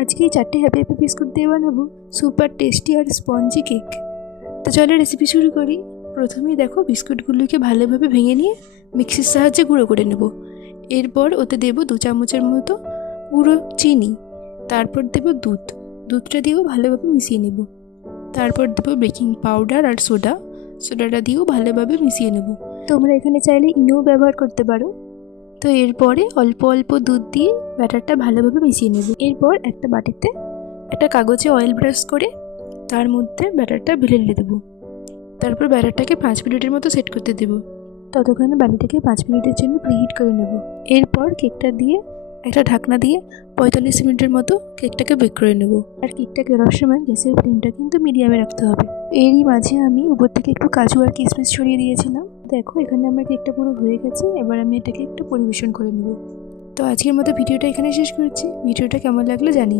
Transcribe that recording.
আজকে এই 4টে happy happy biscuit দিয়ে বানাবো সুপার টেস্টি আর স্পঞ্জি কেক। তো চলো রেসিপি শুরু করি। প্রথমেই দেখো বিস্কুটগুলোকে ভালোভাবে ভেঙে নিয়ে মিক্সির সাহায্যে গুঁড়ো করে নেব। এরপর ওতে দেবো 2 চামচের মতো গুঁড়ো চিনি, তারপর দেবো দুধটা দিয়েও ভালোভাবে মিশিয়ে নেব। তারপর দেবো বেকিং পাউডার আর সোডাটা দিয়েও ভালোভাবে মিশিয়ে নেব। তোমরা এখানে চাইলে ইনো ব্যবহার করতে পারো। তো এরপরে অল্প অল্প দুধ দিয়ে ব্যাটারটা ভালোভাবে মিশিয়ে নেব। এরপর একটা বাটিতে একটা কাগজে অয়েল ব্রাশ করে তার মধ্যে ব্যাটারটা ঢেলে দেবো। তারপর ব্যাটারটাকে 5 মিনিটের মতো সেট করতে দেবো। ততক্ষণে বাটিটাকে 5 মিনিটের জন্য প্রিহিট করে নেব। এরপর কেকটা দিয়ে একটা ঢাকনা দিয়ে 45 মিনিটের মতো কেকটাকে বেক করে নেব। আর কেকটা করার সময় গ্যাসের ফ্লেমটা কিন্তু মিডিয়ামে রাখতে হবে। এরই মাঝে আমি উপর থেকে একটু কাজু আর কিশমিশ ছড়িয়ে দিয়েছিলাম। দেখো এখানে আমার কেকটা পুরো হয়ে গেছে। এবার আমি এটাকে একটু পরিবেশন করে নেব। তো আজকের মতো ভিডিওটা এখানে শেষ করছি। ভিডিওটা কেমন লাগলো জানি।